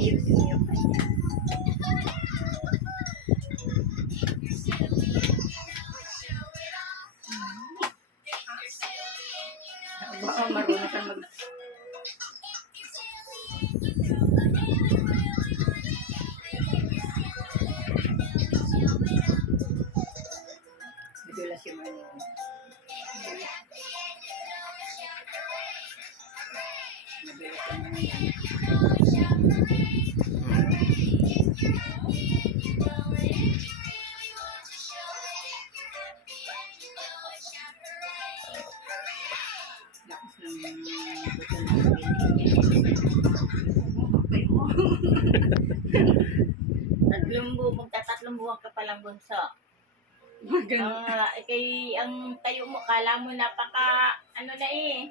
Baka marunong ka mag... Bigla si Manny. Magtatatlong buwan ka palang bunso. Kay ang tayo mo, kala mo napaka, ano na eh.